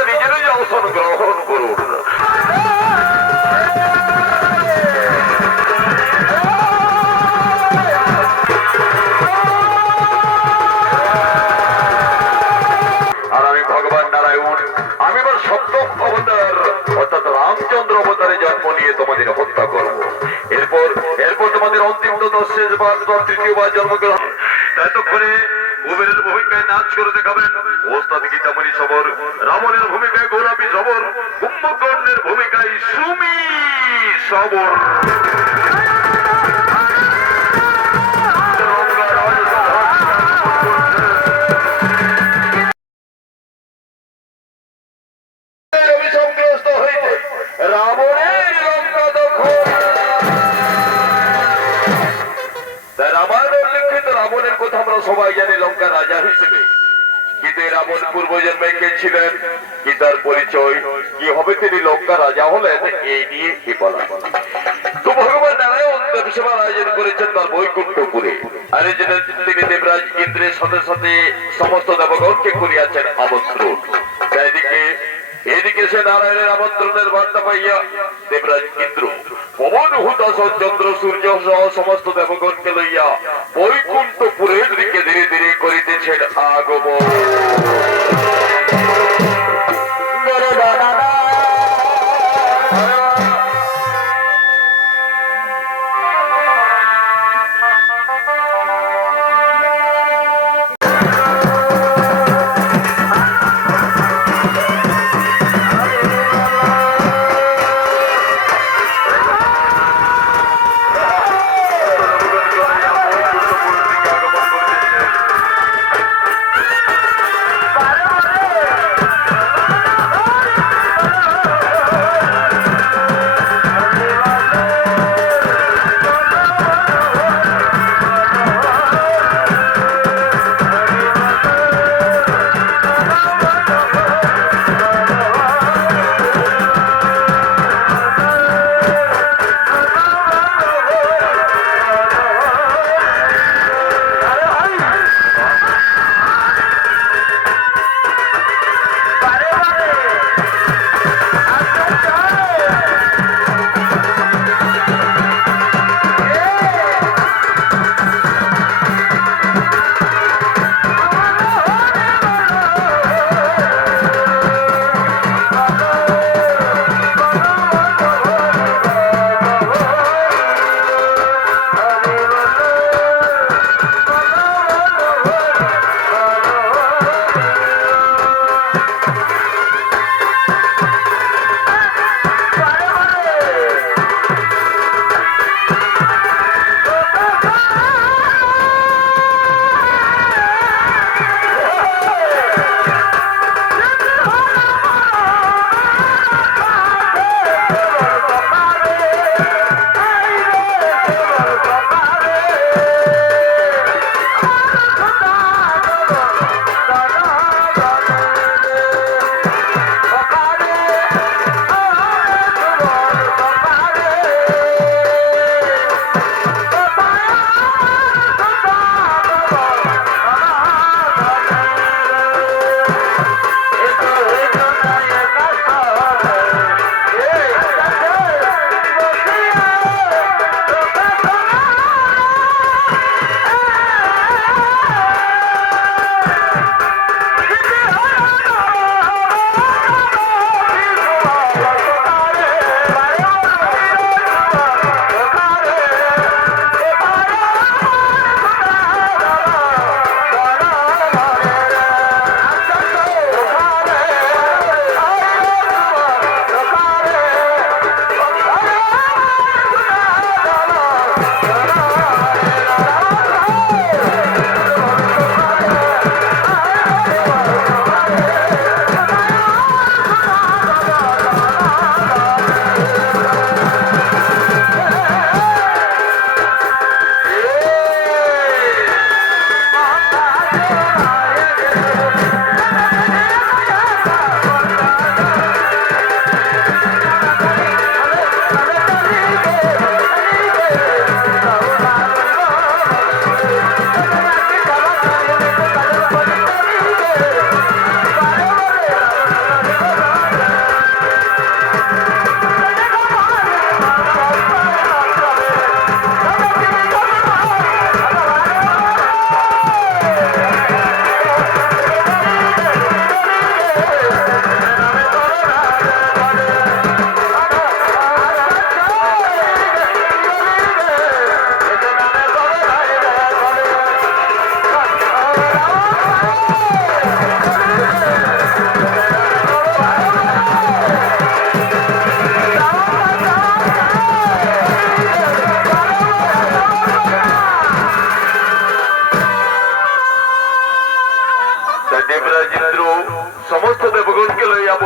আপনারা নিজেরাই অবস্থান গ্রহণ করুন। আর আমি ভগবান নারায়ণ, আমি আমার সপ্তম অবতার অর্থাৎ রামচন্দ্র অবতারে জন্ম নিয়ে তোমাদের হত্যা করব। এরপর এরপর তোমাদের অন্তিম শেষবার তৃতীয়বার জন্মগ্রহণ। এতক্ষণে কুবেরের ভূমিকায় নাচ করে দেখাবেন ওস্তাদ গীতামণি সবর, রাবণের ভূমিকায় গোলাপী সবর, কুম্ভকর্ণের ভূমিকায় সুমি সবর। রাবণের লঙ্কা দখল, তাই রামায়ণ উল্লেখিত রাবণের কথা আমরা সবাই জানি লঙ্কা রাজা হিসেবে। কিন্তু রাবণ পূর্বজন্মে কে ছিলেন, কি তার পরিচয়, কি হবে তিনি লঙ্কা রাজা হলেন, এই নিয়ে কি বলা। তো ভগবান নারায়ণ দেবসেবার আয়োজন করেছেন তার বৈকুণ্ঠপুরে। আর এই জন্য তিনি দেবরাজ ইন্দ্রের সাথে সাথে সমস্ত দেবগণকে করিয়াছেন আমন্ত্রণ। এদিকে সে নারায়ণের আমন্ত্রণের বার্তা পাইয়া দেবরাজ ইন্দ্র পবন হুতাশন চন্দ্র সূর্য সহ সমস্ত দেবগণকে লইয়া বৈকুণ্ঠপুরের দিকে ধীরে ধীরে করিতেছেন আগমন।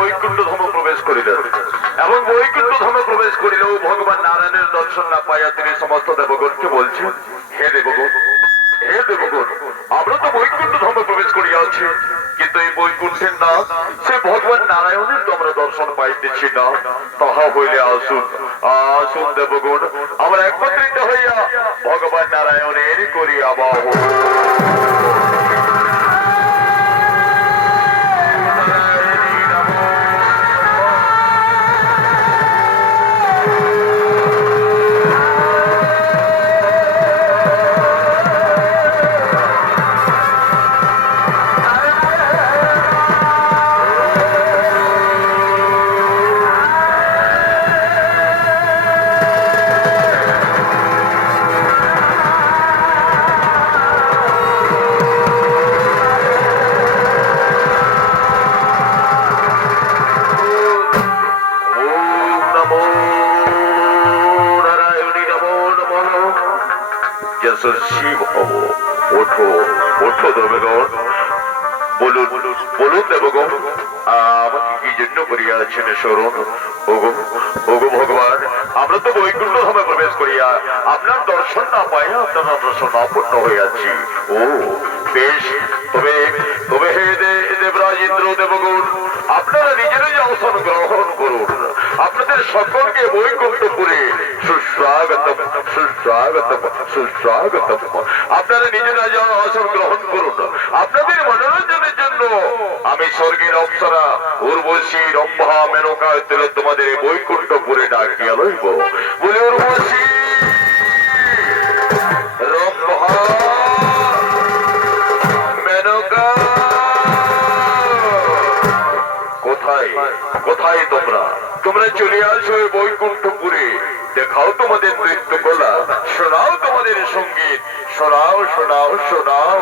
বৈকুণ্ঠ ধাম প্রবেশ করিলেন এবং বৈকুণ্ঠ ধামে প্রবেশ করিলেও ভগবান নারায়ণের দর্শন না পাইয়া তিনি সমস্ত দেবগণকে বলছেন, হে দেবগণ, হে দেবগণ, আমরা তো বৈকুণ্ঠ ধামে প্রবেশ করিয়াছি, কিন্তু এই বৈকুণ্ঠের না সে ভগবান নারায়ণের তো আমরা দর্শন পাইতেছি না। তাহা হইলে আসুন, আসুন দেবগণ, আমরা একত্রিত হইয়া ভগবান নারায়ণের করি আবাহন। শিব ওঠো, ওঠো দেবগণ, বলুন, বলুন দেবগণ, আমাকে কি জন্য করিয়াছেন স্মরণ? ওগো, ওগো ভগবান, আমরা তো বৈকুণ্ঠ ধামে প্রবেশ করিয়া আপনার দর্শন না পাইয়া আপনার দর্শন অপূর্ণ হইয়াছি। ও বেশ, তবে তবে হে দেবরাজ ইন্দ্র দেবগণ, আপনারা নিজেরাই অবস্থান গ্রহণ করুন। আপনাদের সকলকে বৈকুণ্ঠপুরে সুস্বাগতম, সুস্বাগতম, সুস্বাগতম। আপনারা নিজেরা যা আসন গ্রহণ করুন। আপনাদের মনোরঞ্জনের জন্য আমি স্বর্গের অপ্সরা উর্বশী, রম্ভা, মেনকা তুলে তোমাদের বৈকুণ্ঠপুরে ডাকিয়া লইব। বলে উর্বশী, রম্ভা, মেনকা, কোথায় কোথায় তোমরা? তোমরা চলে আসো বৈকুণ্ঠপুরে, দেখাও তোমাদের নৃত্য কলা, শোনাও তোমাদের সঙ্গীত, শোনাও, শোনাও, শোনাও।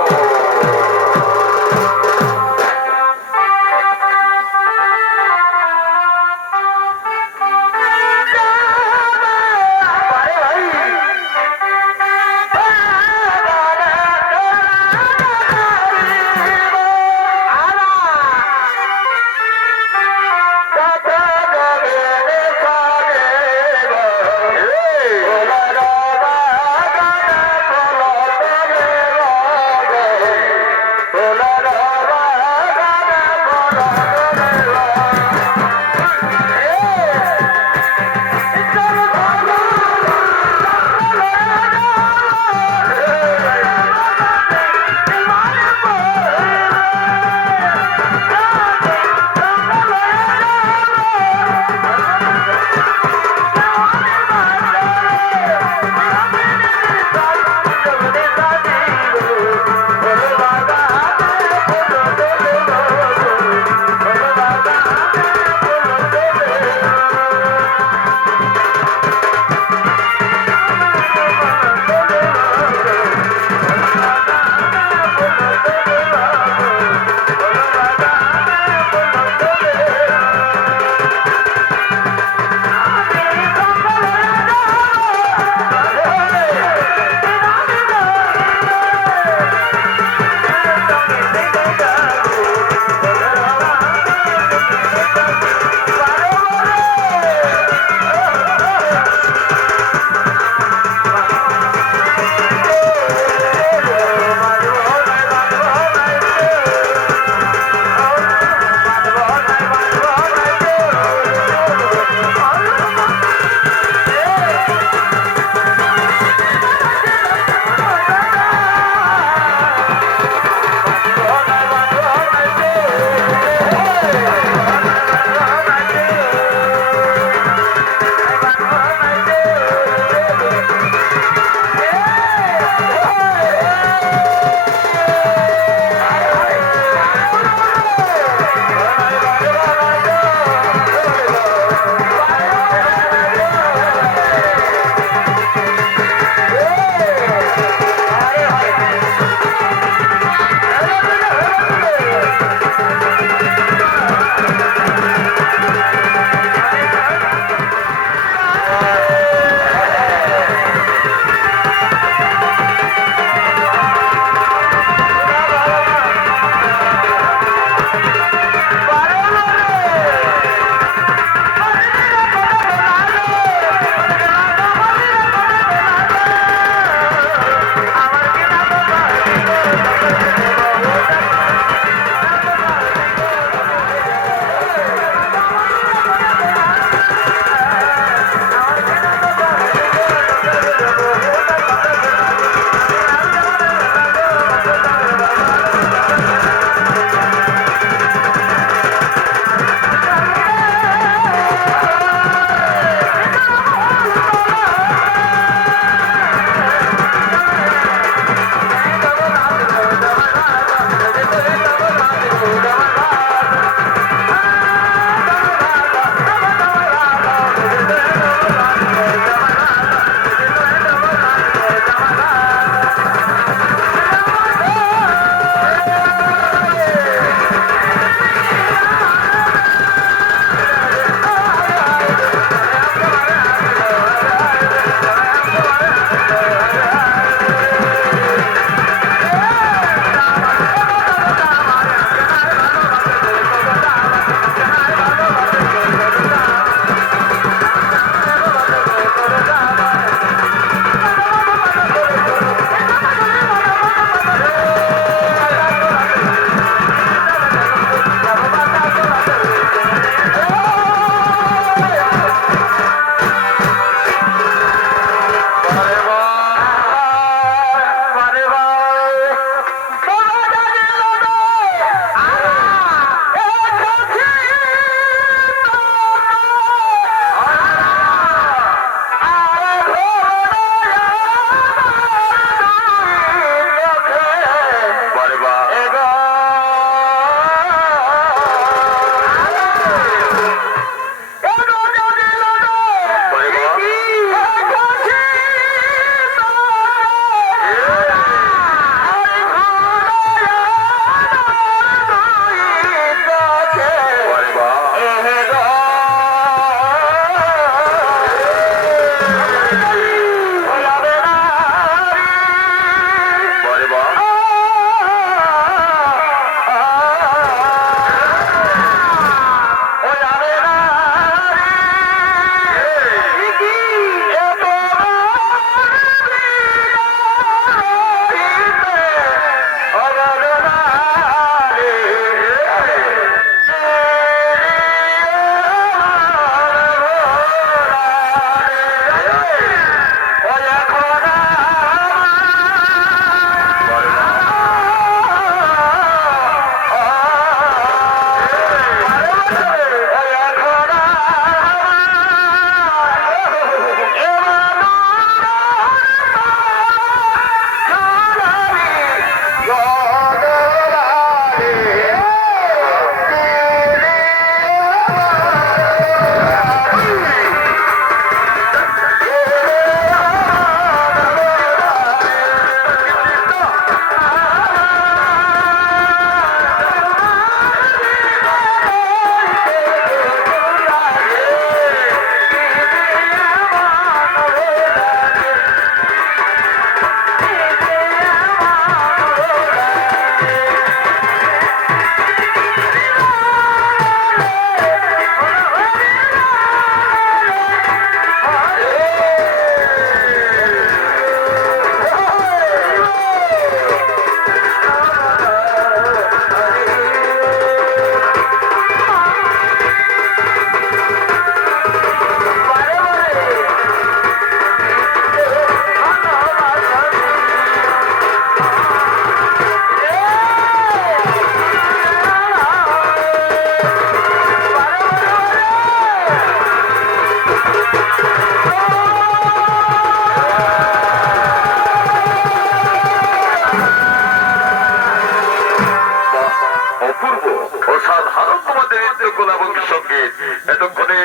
সঙ্গীত। এতক্ষণে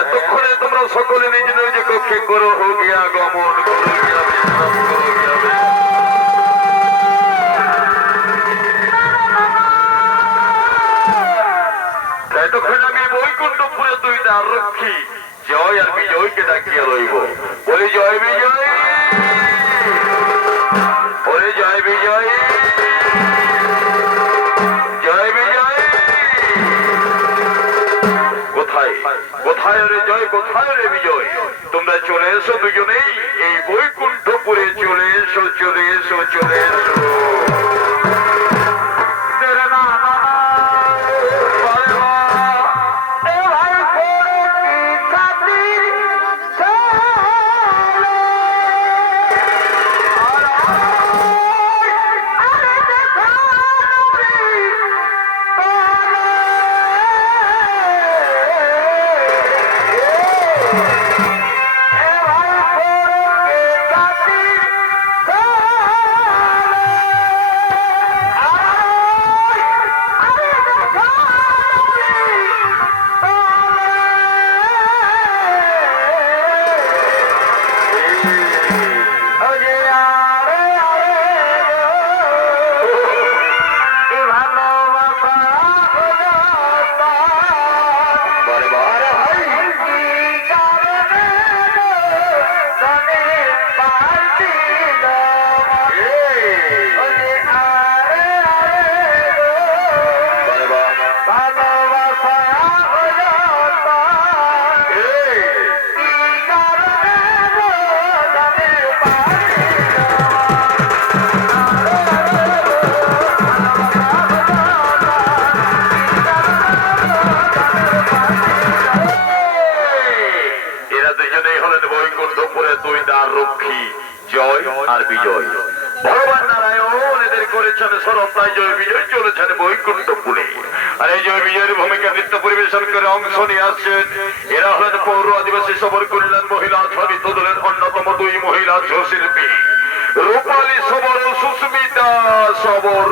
এতক্ষণে তোমরা সকলে নিজ নিজ কক্ষে করো গিয়া গমন, করো গিয়া বিশ্রাম, করো গিয়া বিশ্রাম। এতক্ষণ আমি বৈকুণ্ঠপুরে দুইটা আরক্ষী জয় আর বিজয়কে ডাকিয়া রইব। বলি জয় বিজয়, বলি জয় বিজয়, জয় বিজয়। কোথায় কোথায় রে জয়, কোথায় রে বিজয়? তোমরা চলে এসো দুজনেই এই বৈকুণ্ঠপুরে, চলে এসো, চলে এসো, চলে এসো। জয় আর বিজয়। ভগবান নারায়ণ এদের করেছেন স্মরণ, তাই জয় বিজয় চলেছেন বৈকুণ্ঠপুরে। আর এই জয় বিজয়ের ভূমিকা নৃত্য পরিবেশন করে অংশ নিয়ে আসছেন এরা হলেন পৌর আদিবাসী সবর কল্যাণ মহিলা সাহিত্য দলের অন্যতম দুই মহিলা শিল্পী রূপালী সবর ও সুস্মিতা সবর।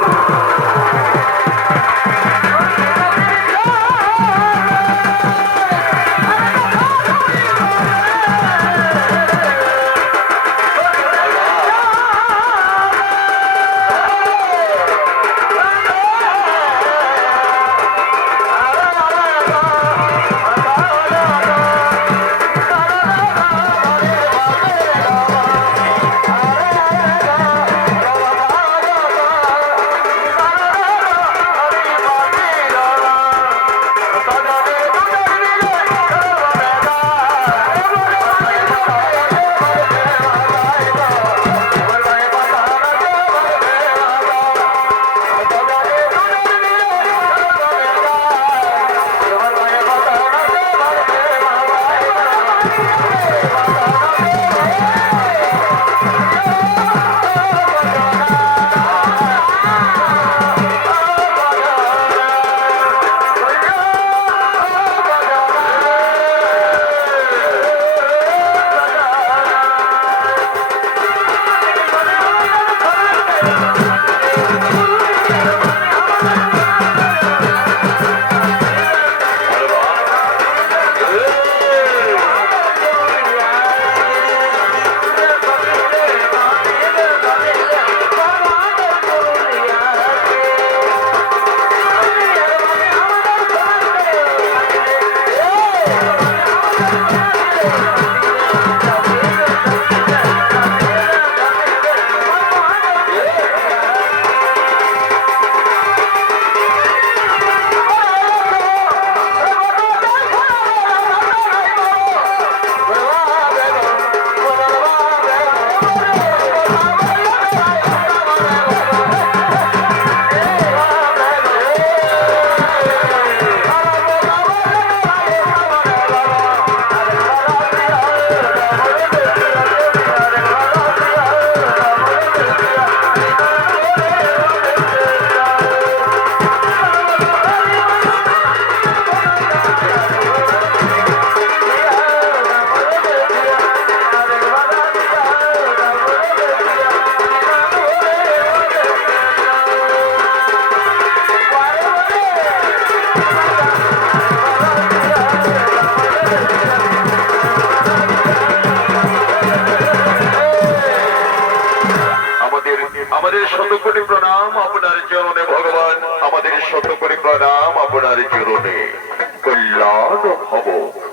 হব।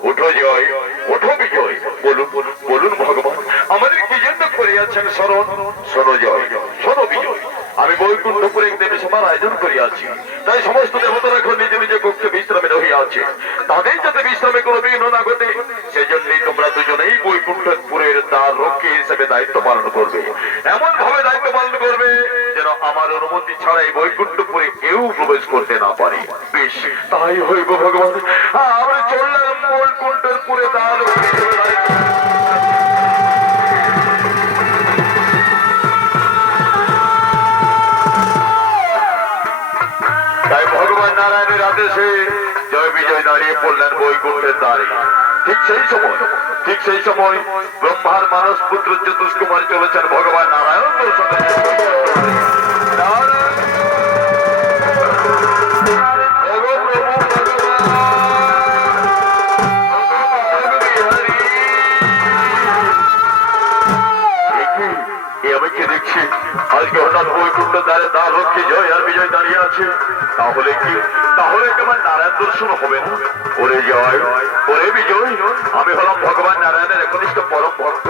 ওঠো জয়, ওঠো বিজয়, বলুন বলুন ভগবান আমাদের কি জন্য করিয়াছেন স্মরণ। শোনো জয়, শোনো বিজয়, আমি বৈকুণ্ঠপুরে এক দেবী সভার আয়োজন করিয়াছি, তাই সমস্ত দেবতারা এখন নিজ নিজ কক্ষে বিশ্রামে রহিয়াছে। তাদের যাতে বিশ্রামে কোনো বিঘ্ন না ঘটে সেজন্যই তোমরা দুজনেই বৈকুণ্ঠপুরের দ্বার রক্ষী হিসেবে দায়িত্ব পালন করবে। এমন ভাবে দায়িত্ব পালন করবে যেন আমার অনুমতি ছাড়াই বৈকুণ্ঠপুরে কেউ প্রবেশ করতে না পারে। বেশ, তাই হইব ভগবান। আমরা চললাম বৈকুণ্ঠপুরে দ্বার রক্ষী হিসেবে দায়িত্ব। তাই ভগবান নারায়ণের আদেশে জয় বিজয় দাঁড়িয়ে পড়লেন বৈকুণ্ঠের দ্বারে। ঠিক সেই সময় ব্রহ্মার মানস পুত্র চতুষ্কুমার চলেছেন ভগবান নারায়ণ দর্শনে। দেখছি আজকে হঠাৎ বৈকুণ্ঠ দ্বারে দ্বার রক্ষী জয় আর বিজয় দাঁড়িয়ে আছে, তাহলে কি কেমন নারায়ণ দর্শন হবে না? ওরে জয়, ওরে বিজয়, আমি হলাম ভগবান নারায়ণের একনিষ্ঠ পরম ভক্ত,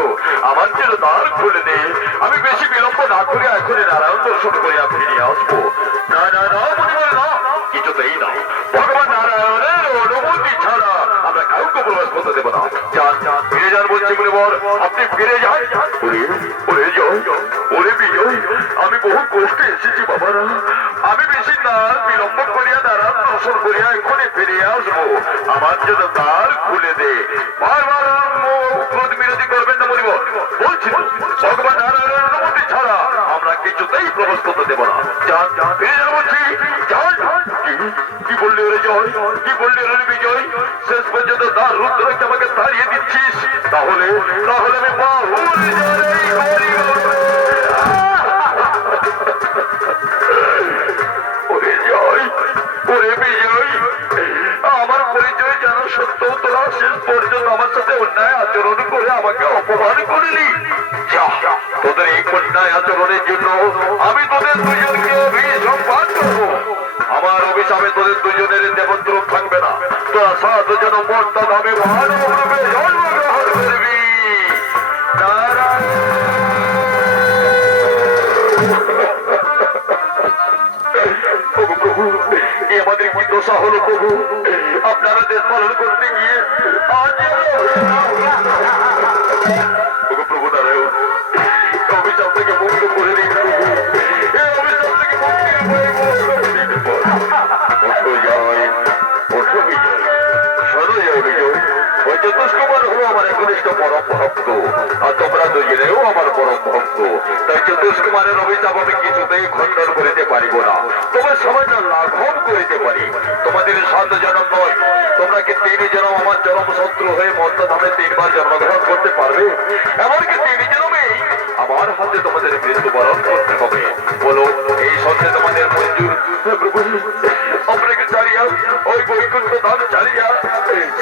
আমার যেন দ্বার খুলে দে। আমি বেশি বিলম্ব না করে এখনই নারায়ণ দর্শন করে ফিরিয়ে আসবো। না না না না, কিছুতেই না, ভগবান নারায়ণের অনুমতি ছাড়া আমরা কাউকে প্রবেশ করতে দেবো না। যান ফিরে যান বলছি বলে বল, আপনি ফিরে যান। ওরে জয়, ওরে বিজয়, আমি বহু কষ্টে এসেছি বাবারা, আমি বেশি না বিলম্ব করিয়া নারায়ণ দর্শন করিয়া এখনই ফিরিয়ে আসবো। আমার জন্য দ্বার খুলে দে। বারবার ক্রোধ বিরোধী করবেন না বলিব, বলছি ভগবান নারায়ণের অনুমতি ছাড়া আমরা কিছুতেই প্রবেশ করতে দেবো না। যান ফিরে যান বলছি, যান। কি বললি ওরে জয়, কি বললি ওরে বিজয়, শেষ পর্যন্ত দ্বার রুদ্ধ রেখে আমাকে তাড়িয়ে দিচ্ছিস? তাহলে আমি বাহুর আমার পরিচয় জানা সত্ত্বেও তোরা শেষ পর্যন্ত আমার সাথে অন্যায় আচরণ করে আমাকে অপমান করলি। তোদের এই অন্যায় আচরণের জন্য আমি তোদের দুজনকে অভিসম্পাদ করবো। আমার অভিশাপে তোদের দুজনের দেবত্র থাকবে না। তোরা সাত জন মর্তা নামে ভালোভাবে জন্মগ্রহণ করবি। প্রভু, আমাদের কি দোষা হলো প্রভু? আপনারা দেশ পালন করতে গিয়ে আজ প্রভু নারায়ণ অভিশাপ থেকে মুক্ত করে দিন প্রভু, এই অভিশাপ থেকে চতুষ্কুমার হলো আমার একনিষ্ঠ পরম ভক্ত, আর তোমরা দুজনেও আমার পরম ভক্ত। তাই চতুষ্কুমারের অভিশাপ আমি কিছুতেই খণ্ডন করিতে পারিব না, তোমার সমাজটা লাঘব করিতে পারি। তোমাদের 7 জনম নয়, তোমরা কি 3 জনম আমার চরম শত্রু হয়ে মর্তধামে 3 বার জন্মগ্রহণ করতে পারবে? এমনকি 3 জনমেই আমার হাতে তোমাদের মৃত্যুবরণ করতে হবে। বলো, এই সত্যে তোমাদের মঞ্জুর? আপনাকে ছাড়িয়া ওই বৈকুণ্ঠ ধাম ছাড়িয়া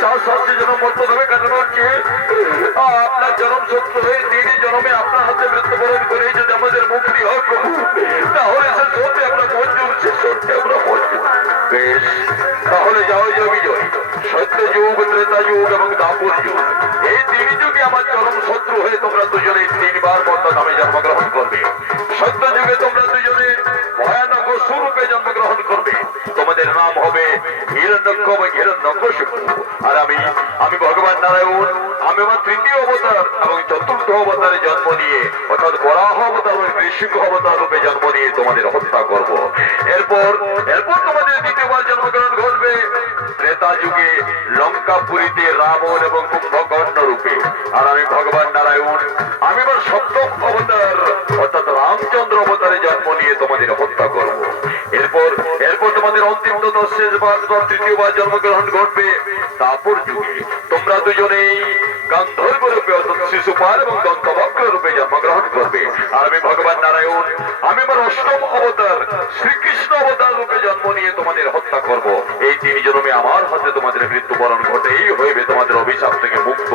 7 জনম মর্তধামে কাটানোর চেয়ে আপনার জনম শত্রু হয়ে 3 জনমে আপনার হাতে মৃত্যুবরণ করে যদি আমাদের মুক্তি হয় প্রভু, তাহলে সে সত্যি আমরা মঞ্জুর, সে সত্যি আমরা মঞ্জুর। বেশ, তাহলে যাও বিজয়। সত্য যুগ, ত্রেতা যুগ এবং দাপর যুগ, এই 3 যুগে আমার চরম শত্রু হয়ে তোমরা দুজনে 3 বার মর্তধামে জন্মগ্রহণ করবে। সত্য যুগে তোমরা দুজনে ভয়ানক স্বরূপে জন্মগ্রহণ করবে। তোমাদের নাম হবে হিরণ্যক্ষ বা হিরণ্যকশিপু। আর আমি ভগবান নারায়ণ, আমি আমার 3য় অবতার এবং 4র্থ অবতারে জন্ম নিয়ে, অর্থাৎ বরাহ অবতার ও নৃসিংহ অবতার রূপে জন্ম নিয়ে তোমাদের হত্যা করব। এরপর তোমাদের 2য়বার জন্মগ্রহণ ঘটবে ত্রেতা যুগে লঙ্কাপুরীতে রাবণ এবং কুম্ভকর্ণ রূপে। আর আমি ভগবান নারায়ণ, আমি আমার 7ম অবতার অর্থাৎ রামচন্দ্র অবতারে জন্ম নিয়ে তোমাদের হত্যা করব। এরপর তোমাদের অন্তিম শেষবার 3য়বার জন্মগ্রহণ ঘটবে দাপর যুগে। তোমরা দুজনেই গান্ধর্ব রূপে অর্থাৎ শিশুপাল এবং দন্তবক্র রূপে জন্মগ্রহণ করবে। আর আমি ভগবান নারায়ণ, আমি আমার 8ম অবতার শ্রীকৃষ্ণ অবতার রূপে জন্ম নিয়ে তোমাদের হত্যা করব। এই 3 জন্মে আমার হাতে তোমাদের মৃত্যুবরণ ঘটেই হইবে তোমাদের অভিশাপ থেকে মুক্ত।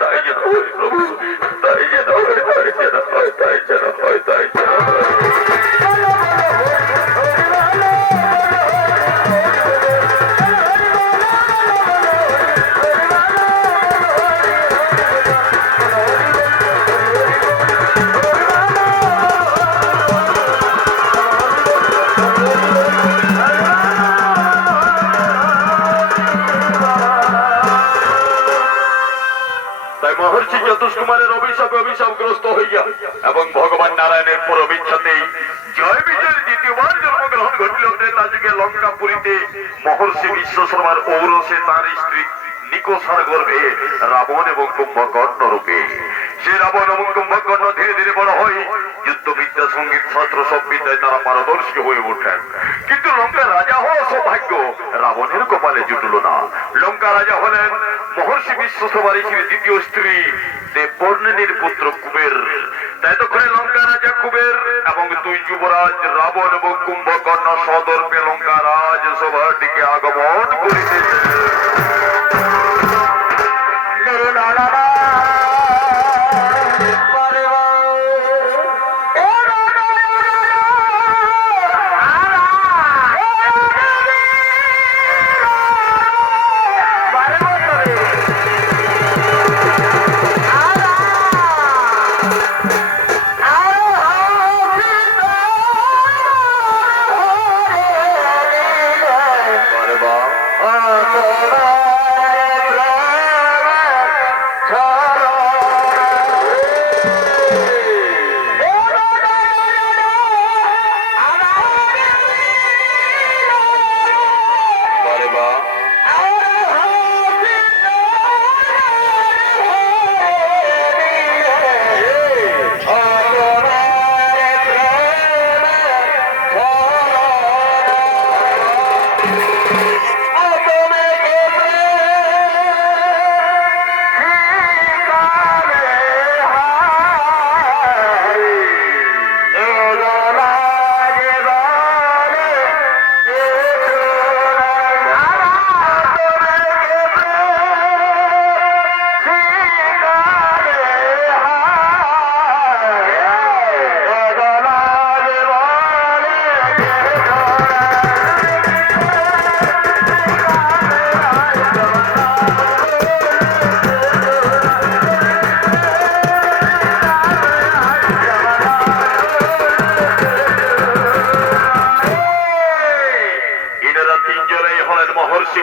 তাই যেন হয় প্রভু, তাই যেন হয়, তাই যেন হয়, তাই যেন হয়, তাই যেন হয়। মহর্ষি চতুষ্কুমারের অভিশাপগ্রস্ত হইয়া এবং ভগবান নারায়ণের পরবিচ্ছাতেই জয় বিজয়ের দ্বিতীয়বার জন্মগ্রহণ ঘটিল ত্রেতাযুগে লঙ্কাপুরীতে মহর্ষি বিশ্বশর্মার ঔরসে তার স্ত্রী নিকোষার গর্ভে রাবণ এবং কুম্ভকর্ণ রূপে। সে রাবণ এবং কুম্ভকর্ণ ধীরে ধীরে বড় হয়, যুদ্ধবিদ্যা, সঙ্গীত, শাস্ত্র সব বিদ্যায় তারা পারদর্শী হয়ে ওঠেন। কিন্তু লঙ্কা রাজা হওয়ার সৌভাগ্য রাবণের কপালে জুটল না। লঙ্কা রাজা হলেন মহর্ষি বিশ্বশর্মার দ্বিতীয় স্ত্রী দেববর্ণিনীর পুত্র কুবের। তাই তখন লঙ্কা রাজা কুবের এবং দুই যুবরাজ রাবণ এবং কুম্ভকর্ণ সদর্পে লঙ্কা রাজ সভার দিকে আগমন করিতেছে।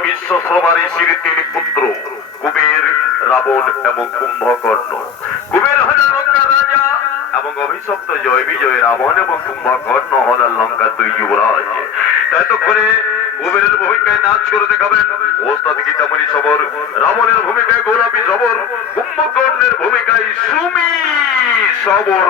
বিশ্বশর্মার তিন পুত্র কুবের, রাবণ এবং কুম্ভকর্ণ। কুবের হলেন লঙ্কার রাজা এবং অভিশপ্ত জয় বিজয় রাবণ এবং কুম্ভকর্ণ হলেন লঙ্কার দুই যুবরাজ। তাই তো করে কুবেরের ভূমিকায় নাচ করে দেখাবেন ওস্তাদ গীতামণি সবর, রাবণের ভূমিকায় গোলাপী সবর, কুম্ভকর্ণের ভূমিকায় সুমি সবর।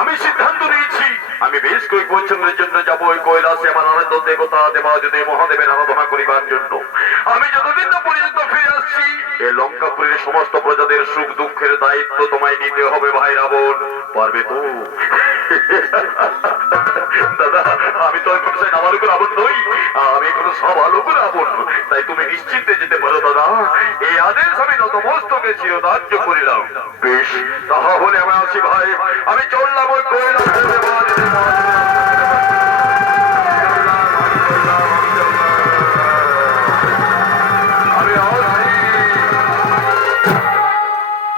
আমি সিদ্ধান্ত নিয়েছি আমি বেশ কয়েক বছরের জন্য যাবো ওই কৈলাসে আমার আনন্দ দেবতা দেবাদিদেব মহাদেবের আরাধনা করিবার জন্য। আমি যতদিন না পর্যন্ত ফিরে আসছি এই লঙ্কাপুরের সমস্ত প্রজাদের সুখ দুঃখের দায়িত্ব তোমায় নিতে হবে ভাই রাবণ। পারবে তো? দাদা আমি তো আমার উপর রাবণ নই, আমি কোনো সব আলোক রাবণ। তাই তুমি নিশ্চিন্তে যেতে পারো দাদা, এই আদেশ আমি নতমস্তকে চিরদার্য করিলাম। বেশ তাহা হলে আমি আসি ভাই, আমি চললাম ওই কৈলাসে দেবাদিদেব।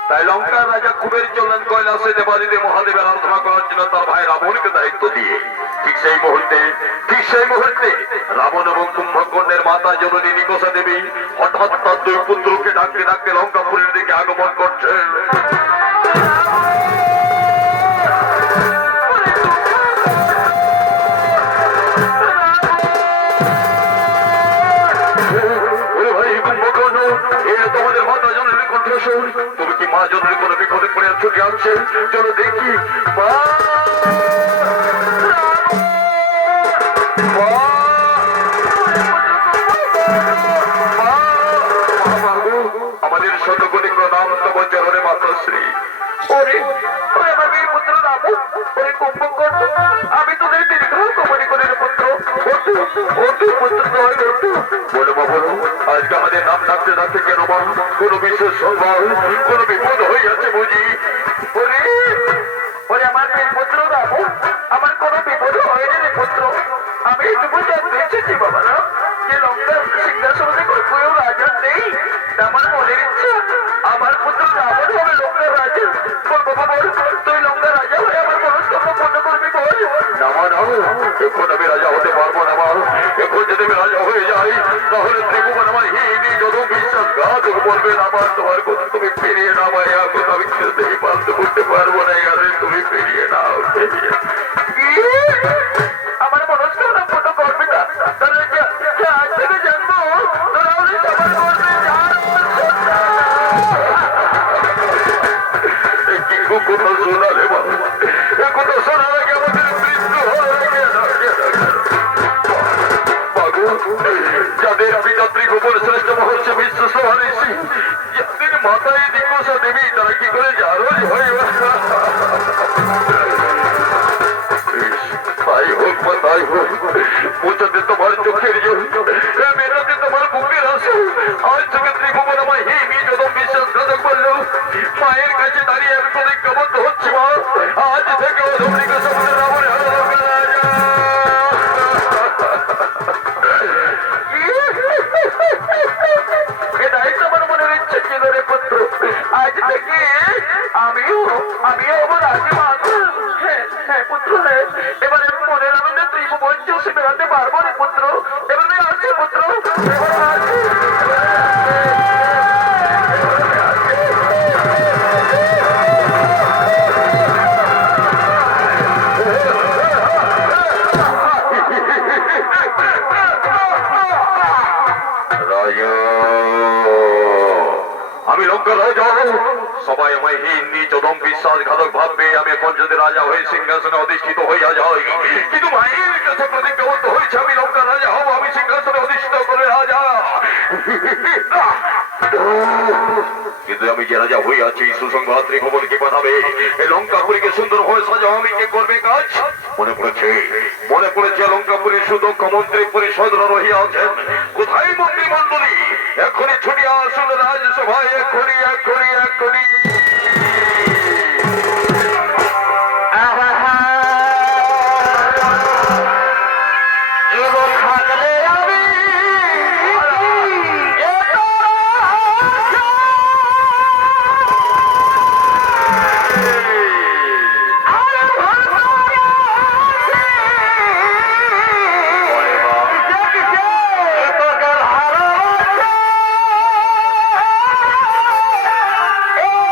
তাই লঙ্কার রাজা কুবের চললেন কৈলাসে দেবাদিদেব মহাদেবের আরাধনা করার জন্য তার ভাই রাবণকে দায়িত্ব দিয়ে। ঠিক সেই মুহূর্তে রাবণ এবং কুম্ভকর্ণের মাতা জননী নিকোষা দেবী হঠাৎ তার দুই পুত্রকে ডাকতে ডাকতে লঙ্কাপুরের দিকে আগমন করছেন। শোন, তুমি কি মা জন্মের কোনো বিপদে পড়ে ছুটে আসছে? চলো দেখি। মা! মা! মা! মা বাবু, আমাদের শতকোটি প্রণাম তোমার চরণে মাতাশ্রী। ওরে ওরে আমার বীর পুত্র রাবু, ওরে কুম্ভকর্ণ, আমি তোদের দীর্ঘ কমনি করে পুত্র। ওটু পুত্র নয়, ওটু। বলো মা বলো, আজকে আমাদের নাম ডাকতে ডাকতে কেন মা? কোনো বিশেষ সংবাদ, কোনো বিপদ হইয়াছে বুঝি? ওরে ওরে আমার বীর পুত্র রাবু, আমার কোনো বিপদ হয়নি রে পুত্র। আমি এটুকু জানতে এসেছি বাবা না, যে লঙ্কার সিংহাসনে কেউ রাজা নেই। আমার মনের ইচ্ছা আমার পুত্র রাবণ হবে লঙ্কার রাজা। বল বাবা বল, তুই লঙ্কার রাজা হয়ে আমার মনস্কামনা পূর্ণ করবি বল। না মা না, এখন আমি রাজা হতে পারবো না মা। এখন যদি আমি রাজা হয়ে যাই, তাহলে ত্রিভুবন আমার হিনি যত বিশ্বাসঘাতক বলবেন। আমার তোমার কথা তুমি ফিরিয়ে নাও, এখন আমি কিছুতেই পালতে করতে পারবো না। আরে তুমি ফিরিয়ে নাও, আমার মনস্কামনা পূর্ণ করবে না। তাহলে আজ থেকে জানবো তোরা হলে সবার করবে। কথা শোনালে বাবা, কথা শোনার আগে আমাদের মৃত্যু হয়ে যাদের পিতাত্রী গোপর শ্রেষ্ঠ মহর্ষি বিশ্ব হারিয়েছি, যাদের মাথায় দিকসা দেবী, তারা কি করে জারজ হয়ে তাই হোক বা তাই হোক, পৌঁছাতে তোমার চোখের জল, মেটাতে তোমার বুকের আসে। আজ থেকে ত্রিভুবন আমার হিমি যত বিশ্বাসঘাতক বললো, মায়ের কাছে দাঁড়িয়ে আমি প্রতিজ্ঞাবদ্ধ হচ্ছি মা, আজ থেকে অধমনিক সমুদ্রের রাবণে হলো লঙ্কার রাজা। এটাই তোমার মনের ইচ্ছে ছিল রে পুত্র। আজ থেকে আমিও আমার রাজ্যে মাত্র। হ্যাঁ পুত্র, হ্যাঁ, এবারে মনের আনন্দে ত্রিভুবন চষে বেড়াতে পারবো রে পুত্র। এবারে আসি পুত্র, এবারে আসি। আমি লঙ্কার রাজা, সবাই আমায় হীন নিচ দম বিশ্বাসঘাতক ভাববে। আমি এখন যদি রাজা হয়ে সিংহাসনে অধিষ্ঠিত হইয়া যাই, কিন্তু মায়ের কাছে প্রতিজ্ঞাবদ্ধ হয়েছে আমি লঙ্কার রাজা হব, আমি সিংহাসনে অধিষ্ঠিত করে রাজা। কিন্তু আমি যে রাজা হয়ে আছি, সুসংবাদ ত্রিভুবনকে পাঠাবে, এই লঙ্কাপুরীকে সুন্দর হয়ে সাজাও, আমি কে করবে কাজ? মনে পড়েছে লঙ্কাপুরীর সুদক্ষ মন্ত্রী পরিষদরা রহিয়া আছেন। কোথায় মন্ত্রিমণ্ডলী? এখনই ছুটিয়া আসুন রাজসভায়, এখনই। Oh!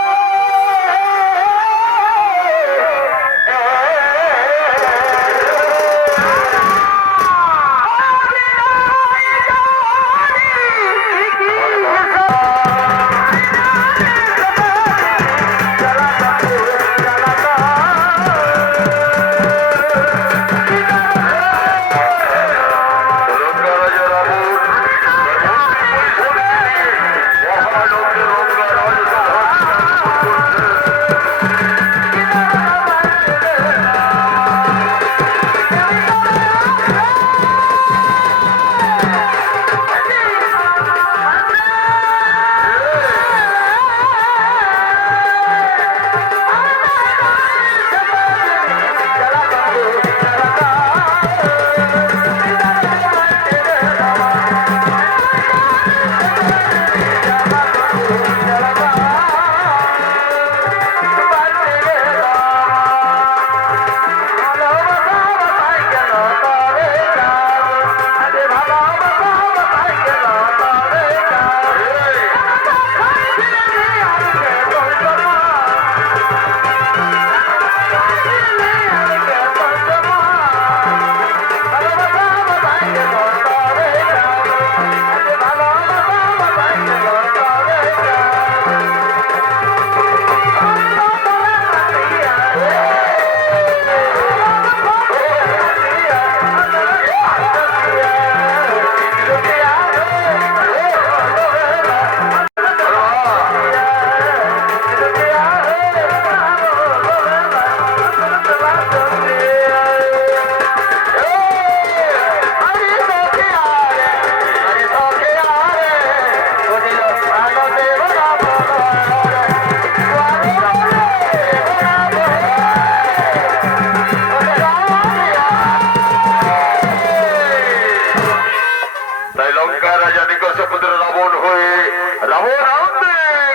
রাহুল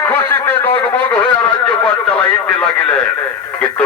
খুশিতে দগমগ হয়ে রাজ্যপাল চালাইতে লাগিলেন, কিন্তু